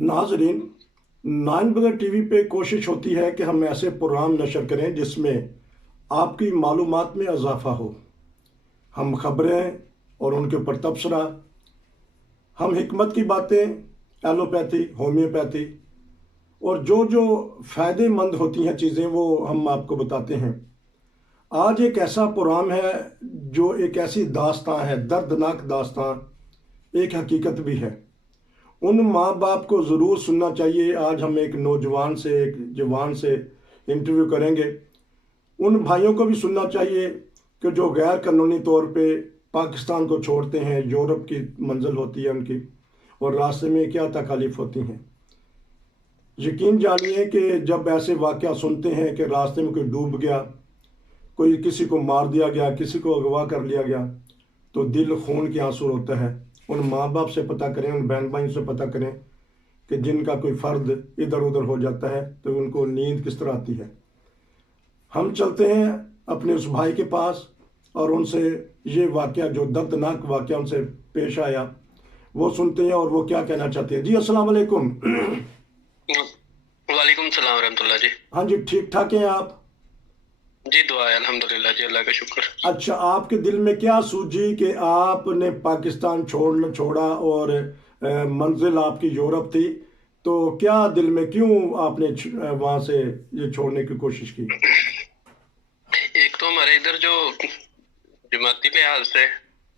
नाजरीन, नाइन बजे टीवी पे कोशिश होती है कि हम ऐसे प्रोग्राम नशर करें जिसमें आपकी मालूमात में इजाफा हो। हम खबरें और उनके ऊपर तबसरा, हम हिकमत की बातें, एलोपैथी, होम्योपैथी और जो जो फ़ायदेमंद होती हैं चीज़ें वो हम आपको बताते हैं। आज एक ऐसा प्रोग्राम है जो एक ऐसी दास्तां है, दर्दनाक दास्तां, एक हकीकत भी है। उन माँ बाप को ज़रूर सुनना चाहिए। आज हम एक नौजवान से, एक जवान से इंटरव्यू करेंगे। उन भाइयों को भी सुनना चाहिए कि जो गैर कानूनी तौर पे पाकिस्तान को छोड़ते हैं, यूरोप की मंजिल होती है उनकी, और रास्ते में क्या तकलीफ़ होती हैं। यकीन जानिए कि जब ऐसे वाक़या सुनते हैं कि रास्ते में कोई डूब गया, कोई किसी को मार दिया गया, किसी को अगवा कर लिया गया, तो दिल खून के आंसू होता है। उन माँ बाप से पता करें, उन बहन भाइयों से पता करें कि जिनका कोई फ़र्द इधर उधर हो जाता है तो उनको नींद किस तरह आती है। हम चलते हैं अपने उस भाई के पास और उनसे ये वाक़या, जो दर्दनाक वाक़या उनसे पेश आया, वो सुनते हैं और वो क्या कहना चाहते हैं। जी अस्सलाम वालेकुम। वालेकुम सलाम रहमतुल्लाह जी। हाँ जी, ठीक ठाक हैं आप? जी दुआ है अल्हम्दुलिल्लाह जी, अल्लाह का शुक्र। अच्छा, आपके दिल में क्या सूझी कि आपने पाकिस्तान छोड़ा और मंजिल आपकी यूरोप थी, तो क्या दिल में क्यों आपने वहाँ से ये छोड़ने की कोशिश की? एक तो हमारे इधर जो जमाती लिहाज से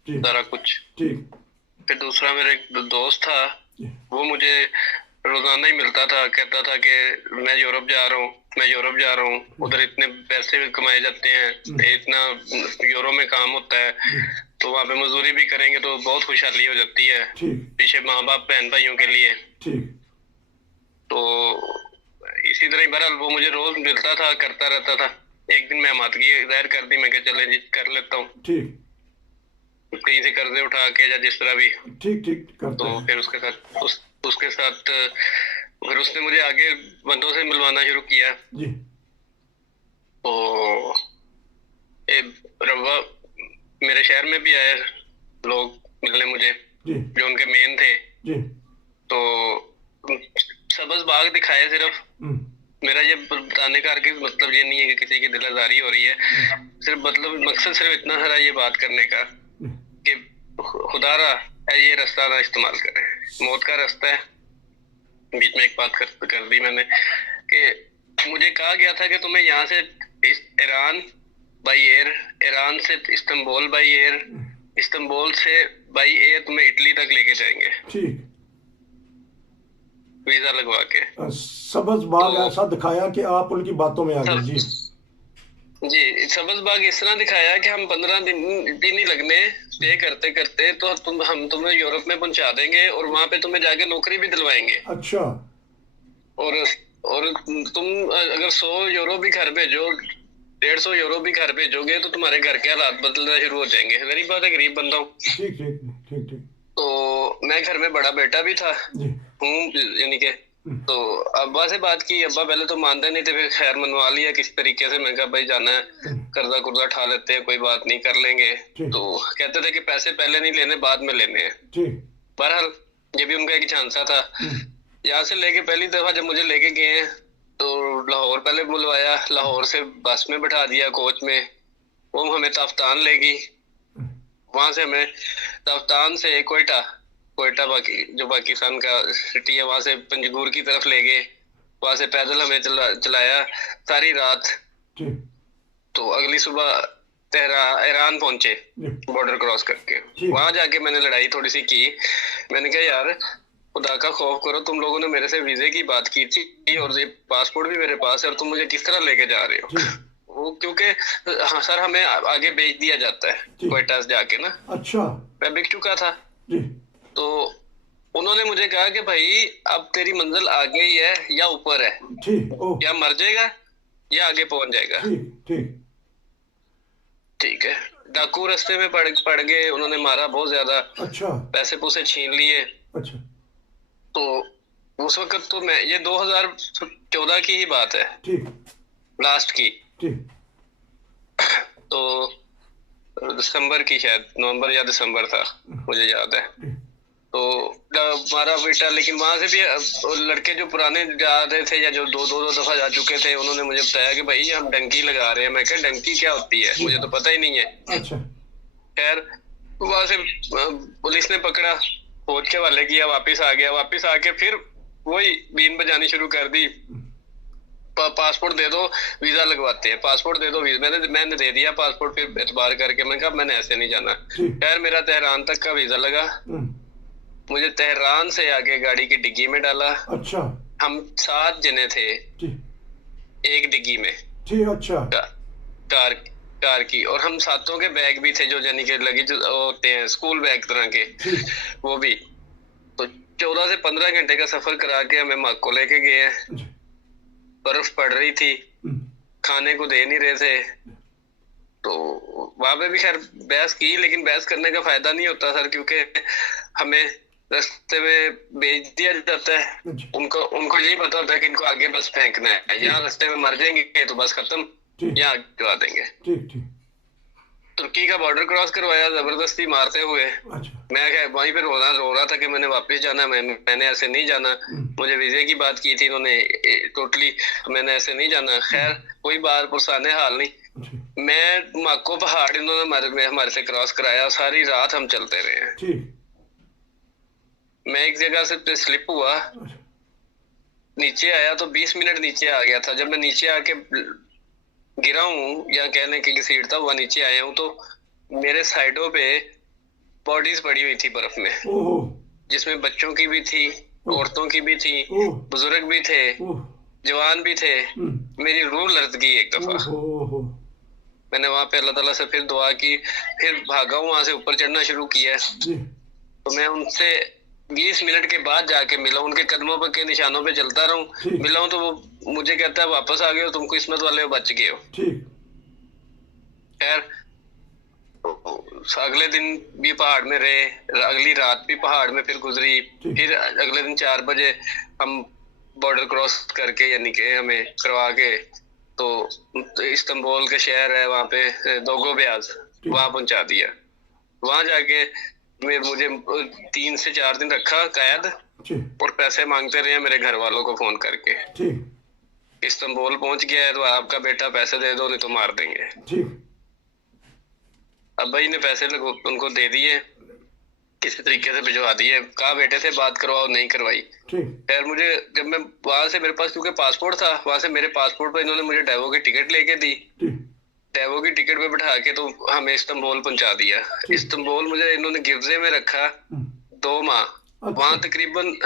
जी। सारा कुछ, ठीक। फिर दूसरा मेरा एक दोस्त था, जी। वो मुझे रोजाना ही मिलता था, कहता था कि मैं यूरोप जा रहा हूँ, मैं यूरोप जा रहा हूँ, उधर इतने पैसे कमाए जाते हैं, इतना यूरो में काम होता है, तो वहाँ पे मजदूरी भी करेंगे तो बहुत खुशहाली हो जाती है ठीक। पीछे माँ बाप बहन भाइयों के लिए। ठीक। तो इसी तरह ही बहरहाल वो मुझे रोज मिलता था, करता रहता था। एक दिन मैं मातगी जाहिर कर दी, मैं कहा चले जी कर लेता हूँ, ठीक। कहीं से कर्जे उठा के या जिस तरह भी। ठीक। ठीक करते तो हैं। फिर उसके साथ फिर उसने मुझे आगे बंदों से मिलवाना शुरू किया। जी। तो रवा मेरे शहर में भी आए लोग मिलने मुझे, जी। जो उनके मेन थे। जी। तो सब्ज बाग दिखाए सिर्फ। मेरा ये बताने का कि मतलब ये नहीं है कि किसी की दिलाजारी हो रही है, सिर्फ मतलब मकसद सिर्फ इतना सारा ये बात करने का कि खुदारा ये रास्ता ना इस्तेमाल करें, मौत का रास्ता है। बीच में एक बात कर दी मैंने कि मुझे कहा गया था कि तुम्हें यहाँ से ईरान बाई एयर, ईरान से इस्तांबुल बाई एयर, इस्तांबुल से बाई एयर तुम्हें इटली तक लेके जाएंगे, ठीक। वीजा लगवा के। सब्ज बाग तो ऐसा दिखाया कि आप उनकी बातों में आ गए। जी। जी, सब्ज बाग इस तरह दिखाया कि हम 15 दिन भी नहीं लगने स्टे करते करते तो हम तुम्हें यूरोप में पहुंचा देंगे और वहां पे तुम्हें जाके नौकरी भी दिलवाएंगे। अच्छा। और तुम अगर 100 यूरो भी घर भेजो, 150 यूरो भी घर भेजोगे तो तुम्हारे घर के हालात बदलना शुरू हो जाएंगे। गरीब बात है, गरीब बंदा हूँ। ठीक। ठीक। ठीक। ठीक। तो मैं घर में बड़ा बेटा भी था जी। हूँ, यानी कि तो अब्बा से बात की। अब्बा पहले तो मानते नहीं थे, फिर खैर मनवा लिया किसी तरीके से। मैं कहा भाई जाना है, कर्जा कुर्जा उठा लेते हैं, कोई बात नहीं, कर लेंगे। तो कहते थे कि पैसे पहले नहीं लेने, बाद में लेने हैं। बहरहाल ये भी उनका एक झांसा था। यहाँ से लेके पहली दफा जब मुझे लेके गए हैं तो लाहौर पहले बुलवाया, लाहौर से बस में बैठा दिया कोच में, वो हमें तफ्तान ले गई। वहां से हमें तफ्तान से कोयटा, कोयटा बाकी जो पाकिस्तान का सिटी है, वहां से पंजगुर की तरफ ले गए। वहां से पैदल हमें चलाया सारी रात। तो अगली सुबह ईरान पहुंचे, बॉर्डर क्रॉस करके। वहां जाके मैंने लड़ाई थोड़ी सी की। मैंने कहा यार खुदा का खौफ करो, तुम लोगों ने मेरे से वीजे की बात की थी और ये पासपोर्ट भी मेरे पास है, और तुम मुझे किस तरह लेके जा रहे हो? वो क्योंकि हाँ सर, हमें आगे भेज दिया जाता है क्वेटा से जाके ना। अच्छा। मैं बिक चुका था। तो उन्होंने मुझे कहा कि भाई अब तेरी मंजिल आगे ही है या ऊपर है, या मर जाएगा या आगे पहुंच जाएगा। ठीक है। डाकू रास्ते में पड़ गए, उन्होंने मारा बहुत ज्यादा। अच्छा। पैसे पूसे छीन लिए। अच्छा। तो उस वक्त तो मैं, ये 2014 की ही बात है, लास्ट की। तो दिसंबर की, शायद नवंबर या दिसंबर था, मुझे याद है। तो मारा पीटा, लेकिन वहां से भी लड़के जो पुराने जा रहे थे या जो दो दफा जा चुके थे, उन्होंने मुझे बताया कि भाई हम डंकी लगा रहे हैं। मैं कहा डंकी क्या होती है, मुझे तो पता ही नहीं है। अच्छा। खैर वहां से पुलिस ने पकड़ा, फौज के हवाले किया, वापिस आ गया। वापिस आके फिर वही बीन बजानी शुरू कर दी, पासपोर्ट दे दो वीजा लगवाते हैं, पासपोर्ट दे दो वीजा। मैंने दे दिया पासपोर्ट, फिर एतबार करके मैंने कहा मैंने ऐसे नहीं जाना। खैर मेरा तेहरान तक का वीजा लगा, मुझे तेहरान से आगे गाड़ी की डिग्गी में डाला। अच्छा। हम 7 जने थे एक डिग्गी में। अच्छा। कार की, और हम 7 के बैग भी थे जो यानी कि लगेज होते हैं स्कूल बैग तरह के, वो भी। तो 14 से 15 घंटे का सफर करा के हमें मक्को लेके गए हैं। बर्फ पड़ रही थी, खाने को दे नहीं रहे थे। तो वहां पे भी खैर बहस की, लेकिन बहस करने का फायदा नहीं होता सर, क्योंकि हमें रास्ते में भेज दिया जाता है। उनको यही पता होता है कि इनको आगे बस फेंकना है, यहाँ रास्ते में मर जाएंगे तो बस खत्म, यहाँ करवा देंगे। तुर्की का बॉर्डर क्रॉस करवाया जबरदस्ती मारते हुए। मैं वहीं पे रो रहा था कि मैंने वापस जाना, मैंने ऐसे नहीं जाना। मुझे वीजे की बात की थी इन्होंने टोटली, मैंने ऐसे नहीं जाना। खैर कोई बात पुरसाने हाल नहीं। मैं माको पहाड़ इन्होंने हमारे से क्रॉस कराया, सारी रात हम चलते रहे। मैं एक जगह से स्लिप हुआ, नीचे आया तो 20 मिनट नीचे आ गया था। जब मैं नीचे आके गिरा हूँ या कहने की घसीटता हुआ नीचे आया हूँ, तो मेरे साइडों पे बॉडीज पड़ी हुई थी बर्फ में, जिसमें बच्चों की भी थी, औरतों की भी थी, बुजुर्ग भी थे, जवान भी थे। मेरी रूह लर्ज गई एक दफा। मैंने वहां पे अल्लाह ताला से फिर दुआ की, फिर भागा हूँ वहां से, ऊपर चढ़ना शुरू किया। तो मैं उनसे 20 मिनट के बाद जाके मिला, उनके कदमों पे के निशानों पे चलता रहूं। मिला हूं तो वो मुझे कहता है वापस आ गए हो, तुम किस्मत वाले हो, बच गए हो। खैर अगले दिन भी पहाड़ में रहे, अगली रात भी पहाड़ में फिर गुजरी। फिर अगले दिन 4 बजे हम बॉर्डर क्रॉस करके यानी कि हमें करवा के तो इस्तांबुल के शहर है वहाँ पे दोगोबेयाज, वहां पहुंचा दिया। वहां जाके मुझे 3 से 4 दिन रखा कैद, और पैसे मांगते रहे मेरे घर वालों को फोन करके। इस्तांबुल पहुंच गया है तो आपका बेटा पैसे दे दो नहीं तो मार देंगे। अब भाई ने पैसे उनको दे दिए, किसी तरीके से भिजवा दिए, कहा बेटे से बात करवाओ, नहीं करवाई। खैर मुझे जब मैं वहां से, मेरे पास क्योंकि पासपोर्ट था, वहां से मेरे पासपोर्ट पे इन्होंने मुझे डेवो की टिकट लेके दी। डेवो की टिकट पे बिठा के तो हमें इस्तांबुल पहुंचा दिया। इस्तांबुल मुझे इन्होंने गिरजे में रखा 2 माह। वहां तकरीबन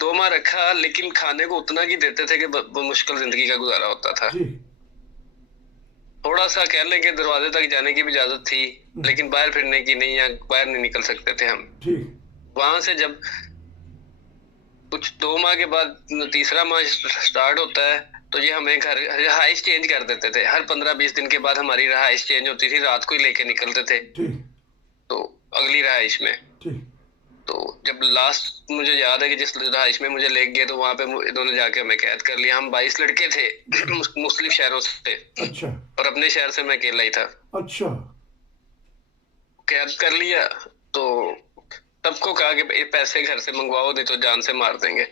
2 माह रखा, लेकिन खाने को उतना ही देते थे कि मुश्किल जिंदगी का गुजारा होता था। थोड़ा सा कह लें कि दरवाजे तक जाने की भी इजाजत थी, लेकिन बाहर फिरने की नहीं, या बाहर नहीं निकल सकते थे हम। वहां से जब कुछ 2 माह के बाद 3रा माह स्टार्ट होता है, तो ये हमें घर रहाइश चेंज कर देते थे। हर 15-20 दिन के बाद हमारी रहाइश चेंज होती थी, रात को ही लेके निकलते थे तो अगली रहाइश में। तो जब लास्ट मुझे याद है कि जिस रहाइश में मुझे ले गए, तो वहां पे इन्होंने जाके हमें कैद कर लिया। हम 22 लड़के थे मुस्लिम शहरों से। अच्छा। और अपने शहर से मैं अकेला ही था। अच्छा। कैद कर लिया तो सबको कहा कि पैसे घर से मंगवाओ नहीं तो जान से मार देंगे।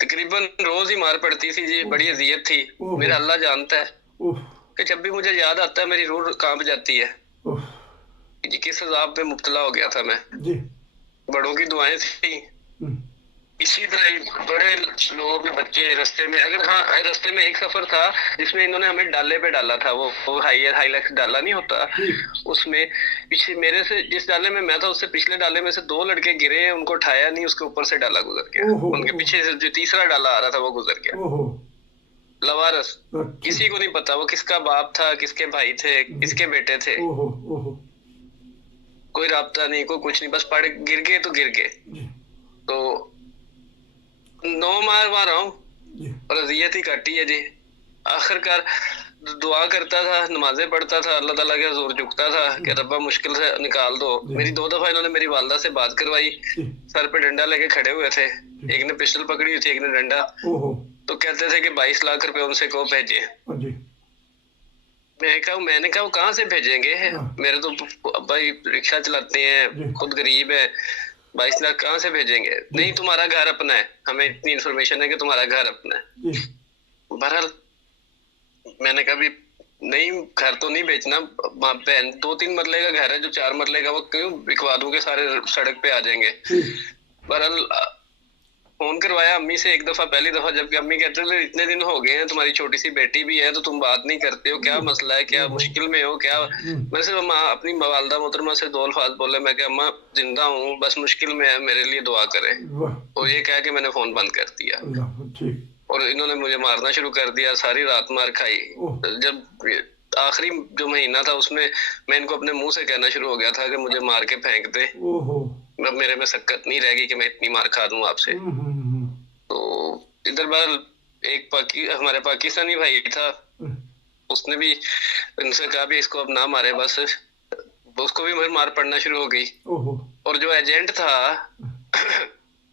तकरीबन रोज ही मार पड़ती थी जी, बड़ी अजियत थी। मेरा अल्लाह जानता है कि जब भी मुझे याद आता है मेरी रूह कांप जाती है जी, किस अजाब में मुब्तला हो गया था मैं। बड़ों की दुआएं थी, इसी तरह बड़े लोग बच्चे रास्ते में। अगर हाँ, रास्ते में एक सफर था जिसमें इन्होंने हमें डाले पे डाला था, वो हाईलैक्स डाला नहीं होता, उसमें पीछे मेरे से जिस डाले में मैं था उससे पिछले डाले में से 2 लड़के गिरे, उनको उठाया नहीं, उसके ऊपर से डाला गुजर गया। उनके पीछे से जो 3रा डाला आ रहा था वो गुजर गया। लवारस, किसी को नहीं पता वो किसका बाप था, किसके भाई थे, किसके बेटे थे, कोई राब्ता नहीं, कोई कुछ नहीं, बस पड़ गिर गए तो गिर गए। तो 9 मार रहा हूँ और अजियत ही काटी है जी। आखिरकार दुआ करता था, नमाजें पढ़ता था, अल्लाह ताला के हुजूर झुकता था कि रब्बा मुश्किल से निकाल दो। मेरी 2 दफा इन्होंने मेरी वालदा से बात करवाई, सर पे डंडा लेके खड़े हुए थे, एक ने पिस्टल पकड़ी हुई थी, एक ने डंडा। तो कहते थे कि 22 लाख रुपए उनसे को भेजे। मैंने कहा वो कहाँ से भेजेंगे, मेरे तो भाई रिक्शा चलाते हैं, खुद गरीब है, 22 लाख कहाँ से भेजेंगे? नहीं, तुम्हारा घर अपना है, हमें इतनी इन्फॉर्मेशन है कि तुम्हारा घर अपना है। बहरहाल मैंने कभी नहीं, घर तो नहीं बेचना, वहाँ पे 2-3 मरले का घर है, जो 4 मरले का वो क्यों बिकवा दूं के सारे सड़क पे आ जाएंगे। बहरहाल फोन करवाया अम्मी से एक दफा, पहली दफा, जबकि अम्मी कहते थे इतने दिन हो गए हैं, तुम्हारी छोटी सी बेटी भी है, तो तुम बात नहीं करते हो, क्या मसला है, क्या मुश्किल में हो क्या? मैं सिर्फ अम्मा अपनी वालदा मोहतरमा से 2 अल्फाज बोले, मैं कि अम्मा जिंदा हूँ, बस मुश्किल में है, मेरे लिए दुआ करें। और ये कह के मैंने फोन बंद कर दिया। और इन्होंने मुझे मारना शुरू कर दिया, सारी रात मार खाई। जब आखिरी जो महीना था उसमें मैं इनको अपने मुंह से कहना शुरू हो गया था कि मुझे मार के फेंक दे, अब मेरे में शक्कत नहीं रहेगी कि मैं इतनी मार खा दूं आपसे। तो इधर बार एक हमारे पाकिस्तानी भाई था, उसने भी इनसे कहा भी इसको अब ना मारे, बस उसको भी मार पड़ना शुरू हो गई। और जो एजेंट था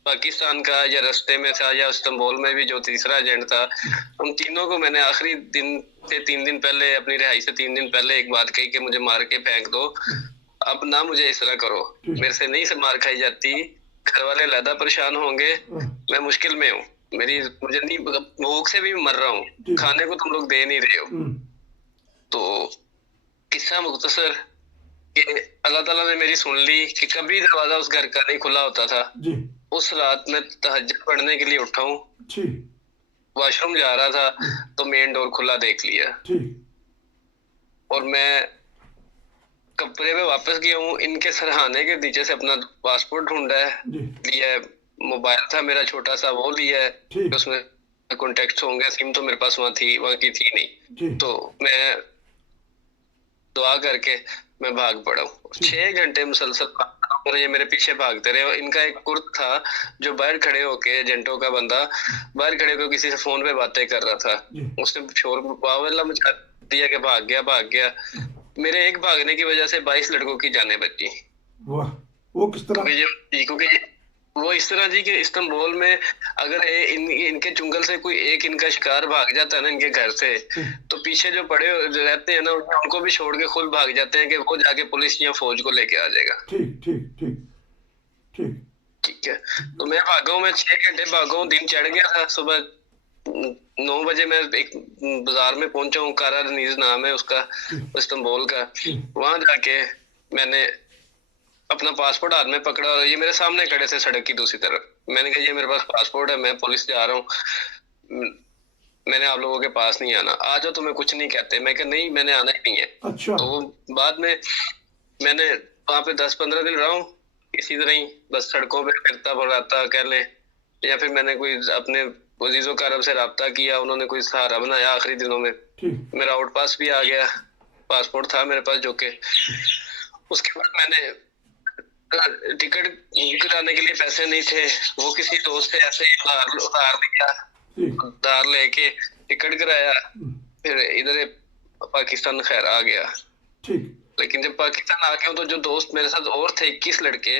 पाकिस्तान का, या रास्ते में था, या इस्तांबुल में भी जो तीसरा एजेंट था, उन तीनों को मैंने आखिरी दिन से 3 दिन पहले, अपनी रिहाई से 3 दिन पहले एक बात कही कि मुझे मार के फेंक दो, अब ना मुझे इस तरह करो, मेरे से नहीं से मार खाई जाती, घर वाले ज्यादा परेशान होंगे, मैं मुश्किल में हूँ, मुझे नहीं, भूख से भी मर रहा हूँ, खाने को तुम लोग दे नहीं रहे हो। तो किस्सा मुख्तसर कि अल्लाह ताला ने मेरी सुन ली कि कभी दरवाजा उस घर का नहीं खुला होता था। उस रात में तहज्जुद पढ़ने के लिए उठा हूँ, वॉशरूम जा रहा था तो मेन डोर खुला देख लिया, और मैं कपड़े में वापस गया हूँ, इनके सरहाने के नीचे से अपना पासपोर्ट ढूंढा है, लिया है, मोबाइल था मेरा छोटा सा वो लिया है, उसमें कॉन्टेक्ट होंगे, सिम तो मेरे पास वहाँ की थी नहीं। तो मैं दुआ करके मैं भाग पड़ा हूँ। 6 घंटे मुसलसल और ये मेरे पीछे भागते रहे। इनका एक कुर्द था जो बाहर खड़े होके, एजेंटों का बंदा बाहर खड़े होकर किसी से फोन पे बातें कर रहा था, उसने शोर वावल्ला मचा दिया कि भाग गया। मेरे एक भागने की वजह से 22 लड़कों की जानें बची। वाह, वो किस तरह? क्योंकि वो इस तरह जी कि इस्तांबुल में अगर इनके चुंगल से कोई एक इनका शिकार भाग जाता है ना इनके घर से, तो पीछे जो पड़े रहते हैं ना उनको भी छोड़ के खुद भाग जाते हैं कि वो जाके पुलिस या फौज को लेके आ जाएगा। ठीक है। तो मैं भागा हूँ, मैं 6 घंटे भागा हूँ, दिन चढ़ गया था। सुबह 9 बजे मैं एक बाजार में पहुंचा हूँ, कारा रनीज नाम है उसका, इस्तांबुल का। वहां जाके मैंने अपना पासपोर्ट हाथ में पकड़ा और ये मेरे सामने खड़े थे सड़क की दूसरी तरफ। मैंने कहा ये मेरे पास पासपोर्ट है, मैं पुलिस जा रहा हूँ, मैंने आप लोगों के पास नहीं आना, आ जाओ, तुम्हें कुछ नहीं कहते। मैं कहा नहीं, मैंने आना ही नहीं है। अच्छा। तो बाद में मैंने वहां पे 10-15 दिन रहा हूँ इसी तरह ही, बस सड़कों पे फिरता भराता कह ले, या फिर मैंने कोई अपने अजीजों का अरब से रब्ता किया, उन्होंने कोई सहारा बनाया। आखिरी दिनों में मेरा आउट पास भी आ गया, पासपोर्ट था मेरे पास जो के। उसके बाद मैंने टिकट कराने के लिए पैसे नहीं थे, वो किसी दोस्त से ऐसे ही उधार लेके टिकट कराया, फिर इधर पाकिस्तान खैर आ गया। लेकिन जब पाकिस्तान आ गया तो जो दोस्त मेरे साथ और थे 21 लड़के,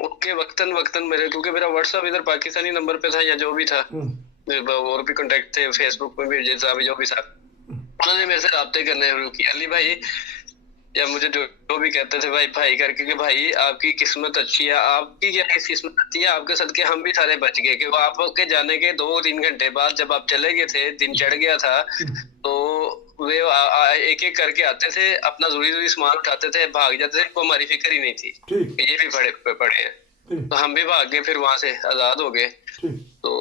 उनके वक्तन मेरे, क्योंकि मेरा व्हाट्सएप इधर पाकिस्तानी नंबर पे था या जो भी था, और भी कांटेक्ट थे, फेसबुक में भी जैसा भी जो भी था, उन्होंने मेरे से राब्ते करने शुरू किया। अली भाई, या मुझे जो भी कहते थे भाई करके, कि भाई आपकी किस्मत अच्छी है। आपकी क्या किस्मत अच्छी है, आपके सदके हम भी सारे बच गए। कि आपके जाने के 2-3 घंटे बाद जब आप चले गए थे, दिन चढ़ गया था, तो वे एक एक करके आते थे, अपना जरूरी सामान उठाते थे, भाग जाते थे, कोई हमारी फिक्र ही नहीं थी कि ये भी पड़े हैं। तो हम भी भाग गए, फिर वहां से आजाद हो गए। तो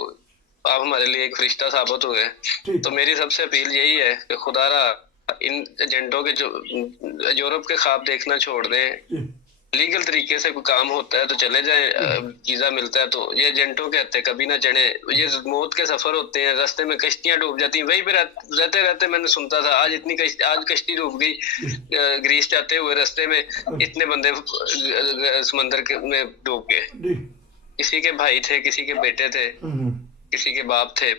आप हमारे लिए एक फरिश्ता साबित हुए। तो मेरी सबसे अपील यही है कि खुदारा इन एजेंटों के जो यूरोप के ख्वाब देखना छोड़ दें, लीगल तरीके से कोई काम होता है तो चले जाएं, वीजा मिलता है तो। ये एजेंटों के हत्थे कभी ना चढ़े, ये मौत के सफर होते हैं, रास्ते में कश्तियां डूब जाती हैं। वहीं पे रहते रहते मैंने सुनता था आज कश्ती डूब गई, ग्रीस जाते हुए रास्ते में इतने बंदे समंदर में डूब गए। किसी के भाई थे, किसी के बेटे थे, किसी के बाप थे।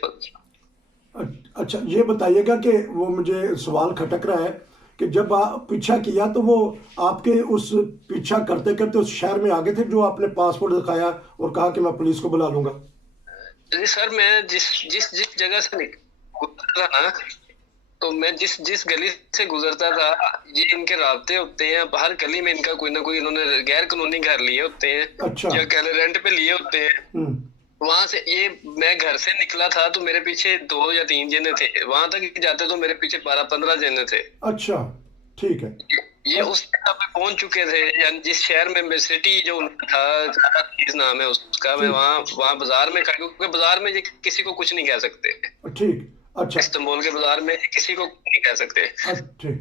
अच्छा, ये बताइएगा कि वो मुझे सवाल खटक रहा है कि जब आप पीछा किया तो वो आपके उस पीछा करते करते उस शहर में आ गए थे जो आपने पासपोर्ट दिखाया और कहा कि मैं पुलिस को बुला लूंगा? जी सर, मैं जिस जगह से निकला ना, तो मैं जिस जिस गली से गुजरता था, ये इनके रास्ते होते हैं, हर गली में इनका कोई ना कोई इन्होंने गैर कानूनी घर लिए होते हैं, अच्छा। या कह रेंट पे लिए होते हैं। वहां से ये, मैं घर से निकला था तो मेरे पीछे 2 या 3 जने थे, वहां तक जाते तो मेरे पीछे 12-15 जने थे। अच्छा, ठीक है। ये उस जगह पे पहुंच चुके थे, यानी जिस शहर में सिटी जो उनका था, किस नाम है उसका, मैं वहाँ वहाँ बाजार में खड़ा, क्योंकि बाजार में ये किसी को कुछ नहीं कह सकते। ठीक। अच्छा, इस्तांबुल के बाजार में किसी को कुछ नहीं कह सकते। ठीक।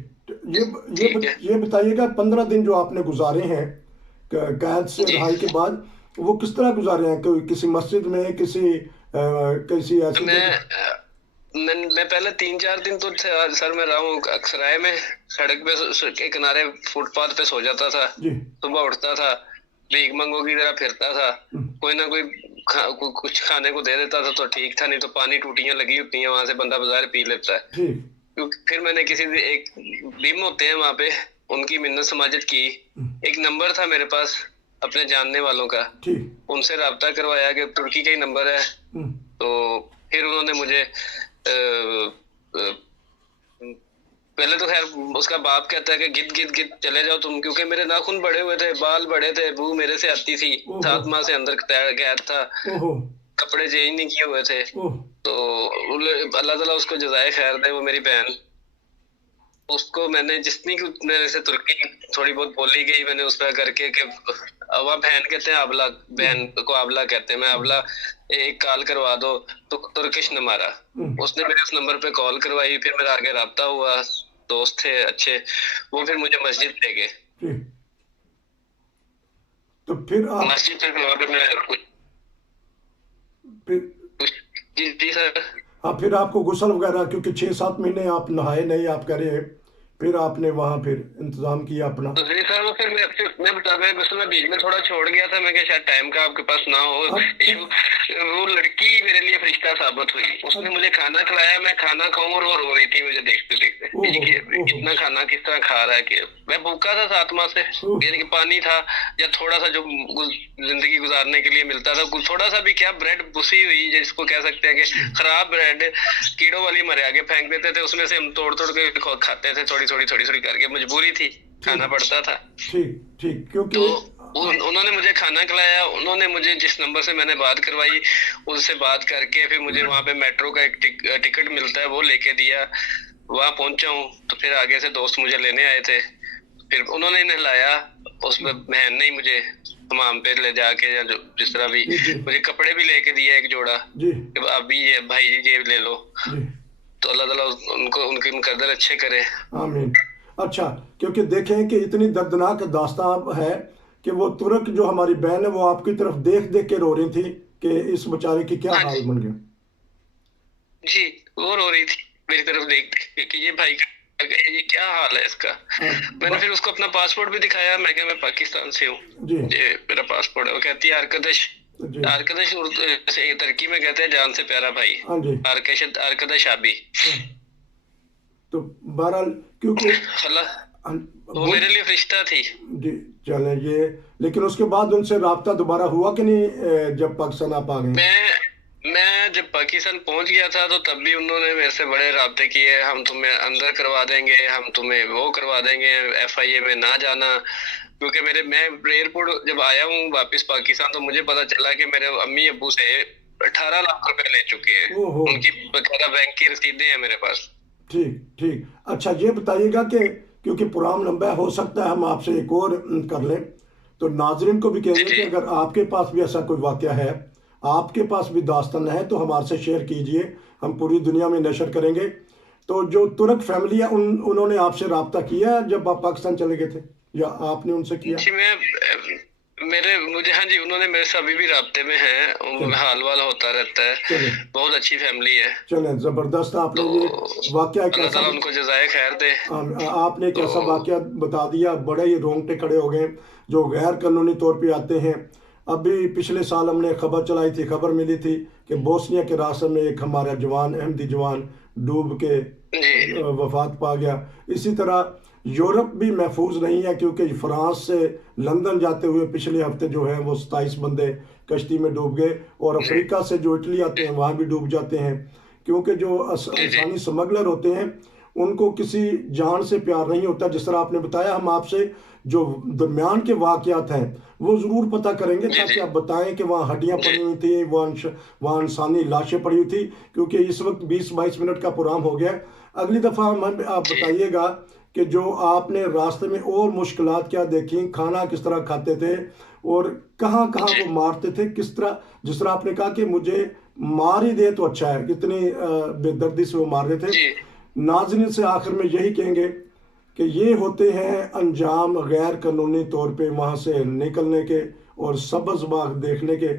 ठीक है ये बताइएगा, 15 दिन जो आपने गुजारे हैं कैद से जी। रिहाई के बाद, वो किस तरह गुजारे हैं? कोई किसी मस्जिद में, किसी तो ऐसी जगह? मैं पहले 3-4 दिन तो सर मैं रहा हूँ अक्सराय में, सड़क पे के किनारे फुटपाथ पे सो जाता था। जी। सुबह उठता था, भीख मंगो की तरह फिरता था, कोई ना कोई कुछ खाने को दे देता था तो ठीक था, नहीं तो पानी टूटियां लगी होती हैं, वहां से बंदा बाजार पी लेता है। ठीक। क्योंकि फिर मैंने एक बिम होते हैं वहां पे, उनकी मिन्नत समाजत की। एक नंबर था मेरे पास अपने जानने वालों का, ठीक। उनसे राब्ता करवाया कि तुर्की का ही नंबर है। तो फिर उन्होंने मुझे पहले तो खैर उसका बाप कहता है कि गिद गिद गिद चले जाओ तुम, क्योंकि मेरे नाखून बड़े हुए थे, बाल बड़े थे, बू मेरे से आती थी, 7 माह से अंदर कैद था, कपड़े चेंज नहीं किए हुए थे। तो अल्लाह ताला उसको जज़ाए खैर दे, वो मेरी बहन, उसको मैंने जितनी मेरे से तुर्की थोड़ी बहुत बोली गई, मैंने उस पर करके कि वहाँ बहन कहते हैं, आबला, बहन को आबला कहते हैं, मैं आबला एक कॉल करवा दो, तो तुर्किश ने मारा। उसने मेरे उस नंबर पे कॉल करवाई, फिर मेरा आगे राब्ता हुआ, दोस्त थे अच्छे, वो फिर मुझे मस्जिद ले गए। तो फिर आप मस्जिद पे मैं जी सर। हाँ, फिर आपको गुस्ल वगैरह, क्योंकि 6-7 महीने आप नहाए नहीं, आप कह रहे हैं, फिर आपने वहां फिर इंतजाम किया अपना? तो जी सर, वो फिर मैं बता रहा बस मैं बीच में थोड़ा छोड़ गया था, मैं क्या शायद टाइम का आपके पास ना हो इशू। वो लड़की मेरे लिए फरिश्ता साबित हुई, उसने मुझे खाना खिलाया, मैं खाना खाऊं और वो रो रही थी मुझे देखते देखते, इतना खाना किस तरह खा रहा है, कि मैं भूखा था 7 माह से, यानी कि पानी था या थोड़ा सा जो जिंदगी गुजारने के लिए मिलता था, थोड़ा सा भी क्या, ब्रेड बुसी हुई जिसको कह सकते हैं कि खराब ब्रेड, कीड़ों वाली मरे आगे फेंक देते थे, उसमें से हम तोड़ तोड़ के खाते थे, थोड़ी थोड़ी करके, मजबूरी थी, खाना पड़ता था। ठीक ठीक। क्योंकि तो उन्होंने मुझे खाना खिलाया, उन्होंने मुझे जिस नंबर से मैंने बात करवाई उससे बात करके, फिर मुझे वहां पे मेट्रो का एक टिकट मिलता है वो लेके दिया, वहां पहुंचा हूँ। तो फिर आगे से दोस्त मुझे लेने आए थे, फिर उन्होंने नहलाया, उसमें बहन ने मुझे हमाम पे ले जाके, या जो जिस तरह भी, मुझे कपड़े भी लेके दिए एक जोड़ा, अभी ये भाई जी ये ले लो। तो अल्लाह ताला उनको उनके मुकद्दर अच्छे करे, आमीन। अच्छा, क्योंकि देखें कि इतनी दर्दनाक दास्तान है कि वो तुर्क जो हमारी बहन है, वो आपकी तरफ देख देख के रो रही थी कि इस बेचारे की क्या हाल बन गया। जी, वो रो रही थी मेरी तरफ देख के कि ये भाई ये क्या हाल है इसका। मैंने फिर उसको अपना पासपोर्ट भी दिखाया, मैं क्या मैं पाकिस्तान से हूँ, ये मेरा पासपोर्ट है। वो कहती है आरकदश, आरकदश तुर्की में कहते हैं जान से प्यारा भाई, आरकदश आबी। तो बहरहाल क्योंकि वो मेरे लिए फरिश्ता थी जी। चले ये, लेकिन उसके बाद उनसे राब्ता दोबारा हुआ कि नहीं जब पाकिस्तान आप आ गए? मैं जब पाकिस्तान पहुंच गया था तो तब भी उन्होंने मेरे से बड़े राब्ते किए, हम तुम्हें अंदर करवा देंगे, हम तुम्हें वो करवा देंगे, FIA में ना जाना। क्योंकि मैं एयरपोर्ट जब आया हूँ वापस पाकिस्तान, तो मुझे पता चला कि मेरे अम्मी अब्बू से 18 लाख रुपए ले चुके हैं, उनकी बकायदा बैंक की रसीदें हैं मेरे पास। ठीक ठीक। अच्छा, ये बताइएगा कि क्योंकि प्रोग्राम लंबा हो सकता है हम आपसे एक और कर लें, तो नाजरीन को भी कहेंगे कि अगर आपके पास भी ऐसा कोई वाक़या है, आपके पास भी दास्तान है, तो हमारे से शेयर कीजिए, हम पूरी दुनिया में नशर करेंगे। तो जो तुर्क फैमिली है उन्होंने आपसे रब्ता किया जब आप पाकिस्तान चले गए थे, या आपने उनसे किया? जी, मुझे हाँ जी, उन्होंने मेरे से अभी भी राब्ते में हैं, हाल वाल होता रहता है, बहुत अच्छी फैमिली है। चलें, जबरदस्त। आपने ये वाकया कैसा, उनको जज़ाए खैर दे, आपने एक ऐसा वाकया बता दिया, बड़े ही रोंगटे खड़े हो गए, जो गैर कानूनी तौर पे आते हैं। अभी पिछले साल हमने खबर चलाई थी, खबर मिली थी कि बोस्निया के रास्ते में एक हमारा जवान, अहमदी जवान डूब के वफात पा गया। इसी तरह यूरोप भी महफूज नहीं है, क्योंकि फ्रांस से लंदन जाते हुए पिछले हफ्ते जो है वो 27 बंदे कश्ती में डूब गए, और अफ्रीका से जो इटली आते हैं वहाँ भी डूब जाते हैं, क्योंकि जो इंसानी स्मगलर होते हैं उनको किसी जान से प्यार नहीं होता। जिस तरह आपने बताया, हम आपसे जो दरमियान के वाक़यात हैं वो ज़रूर पता करेंगे, जी ताकि जी आप बताएं कि वहाँ हड्डियाँ जी पड़ी हुई थी, वहाँ इंसानी लाशें पड़ी हुई थी, क्योंकि इस वक्त 20-22 मिनट का प्रोग्राम हो गया है। अगली दफ़ा हम आप जी बताइएगा कि जो आपने रास्ते में और मुश्किलात क्या देखी, खाना किस तरह खाते थे और कहाँ कहाँ जी वो मारते थे, किस तरह। जिस तरह आपने कहा कि मुझे मार ही दे तो अच्छा है, कितनी बेदर्दी से वो मार रहे थे। जी नाज़रीन से आखिर में यही कहेंगे कि ये होते हैं अंजाम गैर कानूनी तौर पे वहाँ से निकलने के और सब्ज़ बाग देखने के।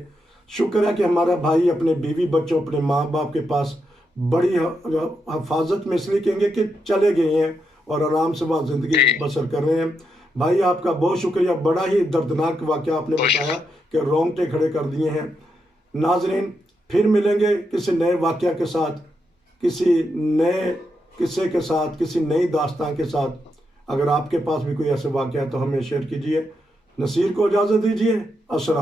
शुक्र है कि हमारा भाई अपने बीवी बच्चों, अपने माँ बाप के पास बड़ी हफाजत में इसलिए कहेंगे कि चले गए हैं और आराम से वहाँ ज़िंदगी जी। बसर कर रहे हैं। भाई आपका बहुत शुक्रिया, बड़ा ही दर्दनाक वाक़या आपने बहुत बताया शुक्र। कि रोंगटे खड़े कर दिए हैं। नाजरीन, फिर मिलेंगे किसी नए वाक़या के साथ, किसी नए किस्से के साथ, किसी नई दास्तान के साथ। अगर आपके पास भी कोई ऐसे वाक़या है तो हमें शेयर कीजिए। नसीर को इजाज़त दीजिए। अस्सलाम।